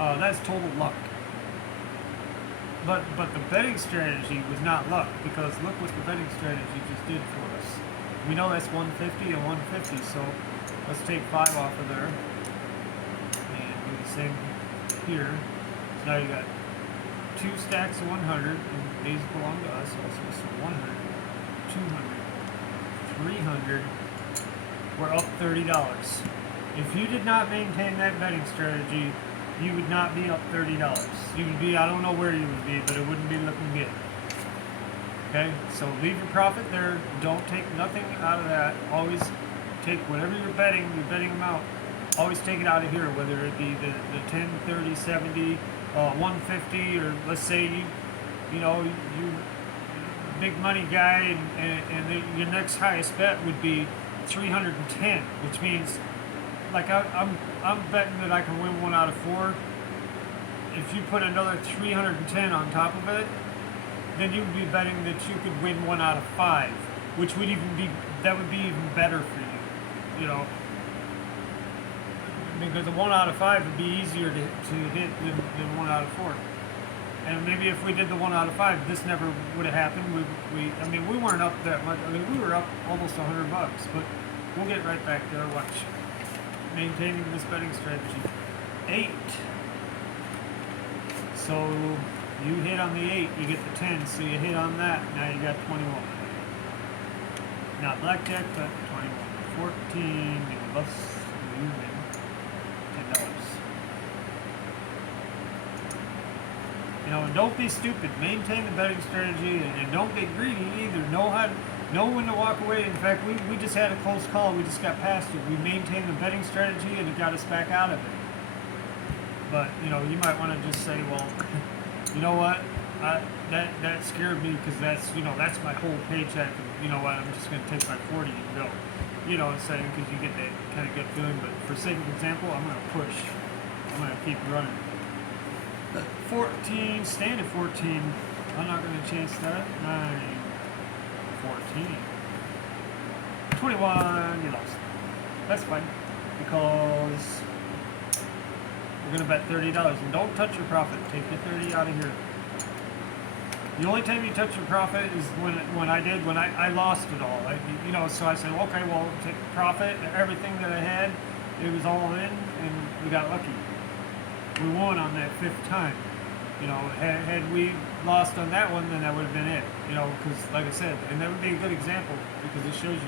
That's total luck. But the betting strategy was not luck, because look what the betting strategy just did for us. We know that's 150 and 150, so let's take 5 off of there and do the same here. So now you got 2 stacks of 100, and these belong to us also. So 100, 200, 300. We're up $30. If you did not maintain that betting strategy, you would not be up $30. You would be, I don't know where you would be, but it wouldn't be looking good. Okay, so leave your profit there. Don't take nothing out of that. Always take whatever you're betting amount, always take it out of here, whether it be the 10, 30, 70, 150, or let's say you big money guy, and your next highest bet would be 310, which means, like, I'm betting that I can win 1 out of 4. If you put another 310 on top of it, then you would be betting that you could win 1 out of 5, which would that would be even better for you, because the 1 out of 5 would be easier to hit than 1 out of 4. And maybe if we did the 1 out of 5, this never would have happened. We weren't up that much. We were up almost $100, but we'll get right back there. Watch. Maintaining this betting strategy. 8. So you hit on the 8, you get the 10. So you hit on that. Now you got 21. Now blackjack, but 21. 14. Plus you win $10. And don't be stupid. Maintain the betting strategy, and don't get greedy either. Know when to walk away. In fact, we just had a close call. We just got past it. We maintained the betting strategy, and it got us back out of it. But you might want to just say, well, you know what? That scared me, because that's my whole paycheck. And you know what? I'm just going to take my 40 and go. You know what I'm saying? Because you get that kind of gut feeling. But for sake of example, I'm going to push. I'm going to keep running. 14, stand at 14. I'm not going to chase that. 9, 14, 21. You lost. That's fine, because we're going to bet $30. And don't touch your profit. Take the 30 out of here. The only time you touch your profit is when I lost it all. So I said, okay, well, take the profit, everything that I had, it was all in, and we got lucky. We won on that 5th time. Had we lost on that one, then that would have been it. Because like I said, and that would be a good example, because it shows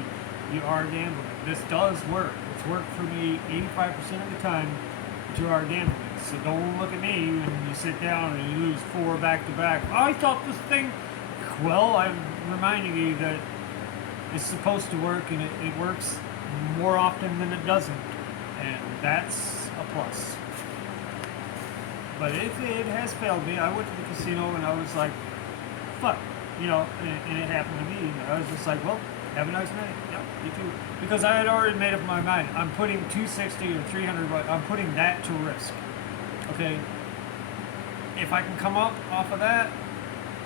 you are gambling. This does work. It's worked for me 85% of the time, but you are gambling. So don't look at me when you sit down and you lose 4 back to back. I thought this thing. Well, I'm reminding you that it's supposed to work, and it works more often than it doesn't, and that's a plus. But it has failed me. I went to the casino and I was like, fuck, and it happened to me. And I was just like, well, have a nice night. Yep, you too. Because I had already made up my mind. I'm putting 260 or 300, I'm putting that to risk. Okay, if I can come up off of that,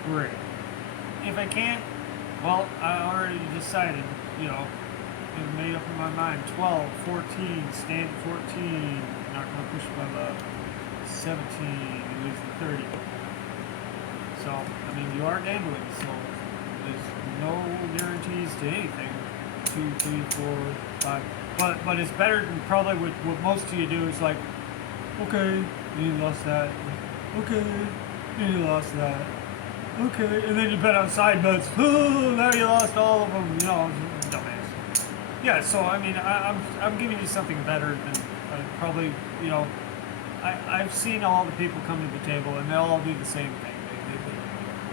great. If I can't, well, I already decided, and made up in my mind. 12, 14, stand at 14. Not going to push above 17, you lose the 30. So, you are gambling, so there's no guarantees to anything. 2, 3, 4, 5. But it's better than probably what most of you do is like, okay, you lost that. Okay, you lost that. Okay, and then you bet on side bets. Oh, now you lost all of them. Dumbass. Yeah, so I'm giving you something better than probably. I've seen all the people come to the table, and they all do the same thing.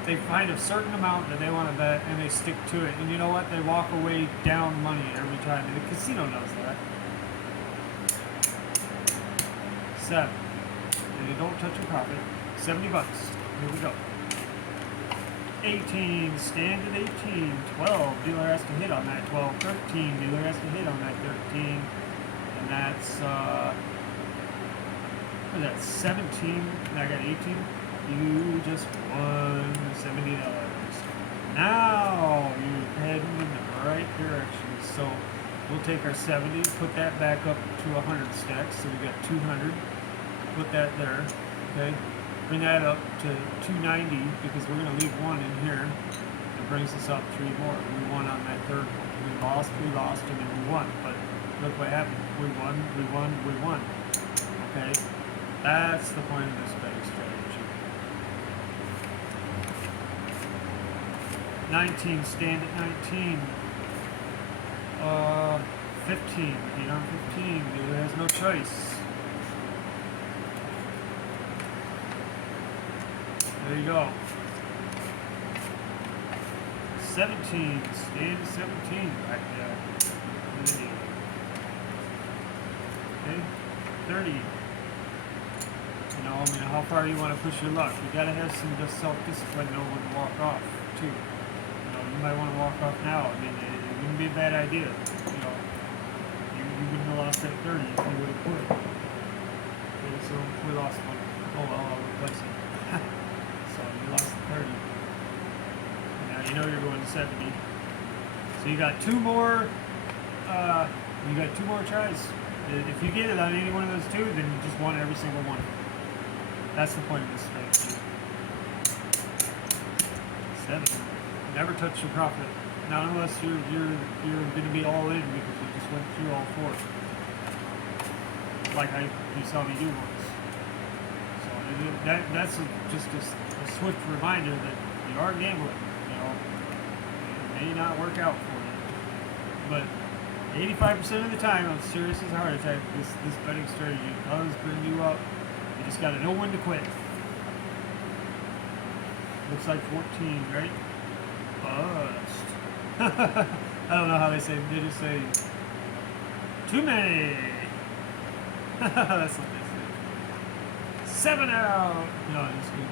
They find a certain amount that they want to bet, and they stick to it. And you know what? They walk away down money every time. And the casino knows that. 7. And you don't touch your profit. $70. Here we go. 18. Stand at 18. 12. Dealer has to hit on that 12. 13. Dealer has to hit on that 13. And that's what is that? 17. And I got 18. You just won $70. Now you're heading in the right direction. So we'll take our 70, put that back up to 100 stacks. So we got 200. put that there. Okay, bring that up to 290 because we're going to leave one in here. It brings us up 3 more. We won on that third one. We lost, and then we won. But look what happened. We won. Okay, that's the point of this betting strategy. 19, stand at 19. 15, beat on 15. He has no choice. There you go. 17, stand at 17 back there. Okay, 30. You know, I mean, how far you want to push your luck. You gotta have some self-discipline to know when to walk off, too. You know, you might want to walk off now. I mean, it wouldn't be a bad idea. You know, you wouldn't have lost that 30 if you would have put it. Okay, so we lost one. Oh, well, I'll replace it. So you lost the 30. Now you know you're going to 70. So you got 2 more. You got 2 more tries. If you get it on any one of those 2, then you just won every single one. That's the point of this strategy. 7. Never touch your profit. Not unless you're going to be all in because you just went through all 4. Like you saw me do once. So that's just a swift reminder that you are gambling. You know, it may not work out for you, but 85% of the time, I'm serious as a heart attack. This betting strategy does bring you up. You just got to know when to quit. Looks like 14, right? Bust. I don't know how they say. They just say too many. That's what they say. 7 out. No, it's good.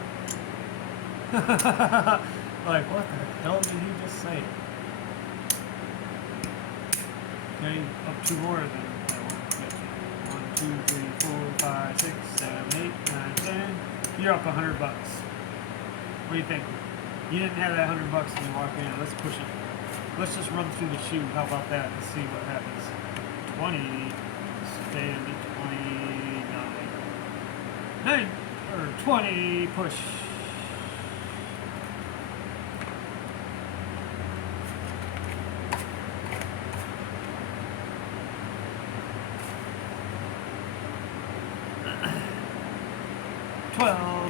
Like, what the hell did he just say? Okay, up 2 more than that one. 1, 2, 3, 4, 5, 6, 7, 8, 9, 10. You're up $100. What do you think? You didn't have that $100 when you walked in. Let's push it. Let's just run through the shoe. How about that? Let's see what happens. 20. Stand at 29. 9 or 20. Push.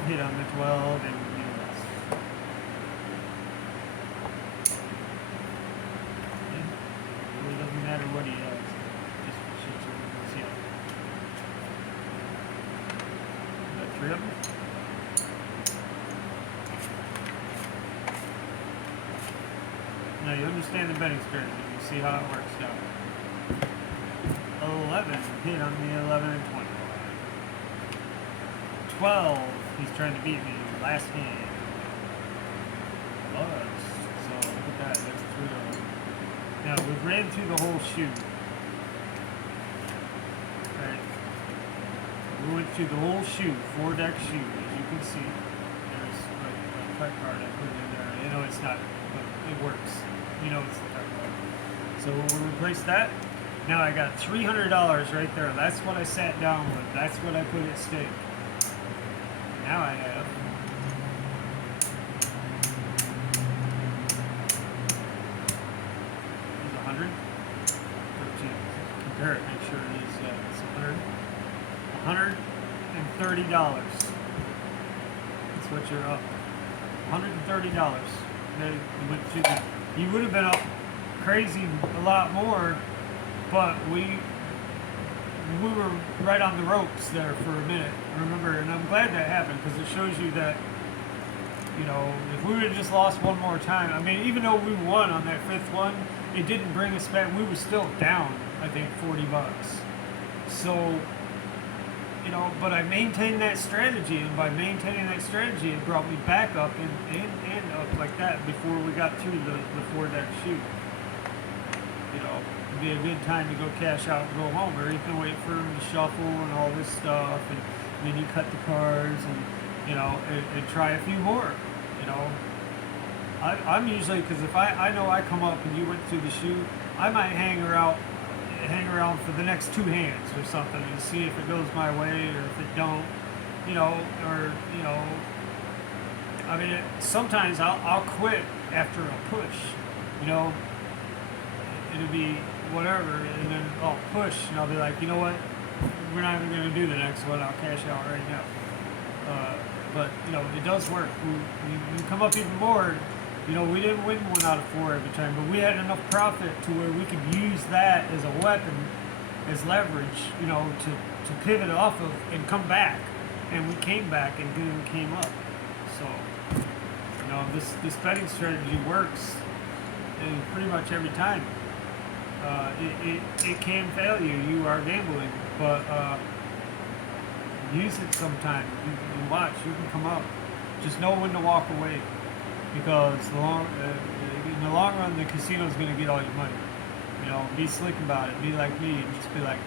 Hit on the 12 and you lost. Okay. It really doesn't matter what he does. Just shoots it and see it. Got 3 of them. Now you understand the betting strategy. You see how it works now. 11. Hit on the 11 and 20. 12. He's trying to beat me last hand. Bust. So look at that. That's 3 of them. Now we've ran through the whole shoe. Right. We went through the whole shoe, 4-deck shoe, as you can see. There's a cut card I put in there. You know it's not, but it works. You know it's the cut card. So we'll replace that. Now I got $300 right there. That's what I sat down with. That's what I put at stake. Now I have 100. 13. Compare it, make sure it is it's 100. $130. That's what you're up. $130. You would have been up crazy a lot more, but we were right on the ropes there for a minute, remember, and I'm glad that happened because it shows you that, you know, if we would have just lost one more time, I mean, even though we won on that 5th one, it didn't bring us back. We were still down, I think, $40. So, you know, but I maintained that strategy, and by maintaining that strategy, it brought me back up and up like that before we got through the 4-deck shoot. You know, it'd be a good time to go cash out and go home, or you can wait for them to shuffle and all this stuff, and then you cut the cards and, you know, and try a few more, you know. I'm usually, because if I know I come up and you went through the shoe, I might hang around for the next 2 hands or something and see if it goes my way or if it don't. you know, or, you know, I mean, sometimes I'll quit after a push, you know, it'll be whatever, and then I'll push, and I'll be like, you know what, we're not even going to do the next one, I'll cash out right now. But, you know, it does work. You come up even more. You know, we didn't win 1 out of 4 every time, but we had enough profit to where we could use that as a weapon, as leverage, you know, to pivot off of and come back. And we came back and then came up. So, you know, this betting strategy works pretty much every time. It can fail you. You are gambling, but use it sometime. You watch. You can come up. Just know when to walk away, because in the long run, the casino is going to get all your money. You know, be slick about it. Be like me and just be like,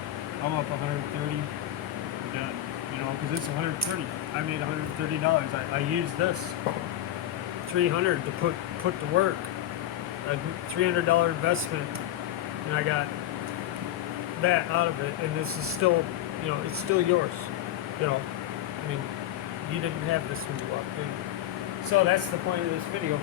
I'm up 130. I'm done. You know, because it's 130. I made $130. I used this 300 to put to work. A $300 investment, and I got that out of it. And this is still, you know, it's still yours. You know, I mean, you didn't have this when you walked in. So that's the point of this video.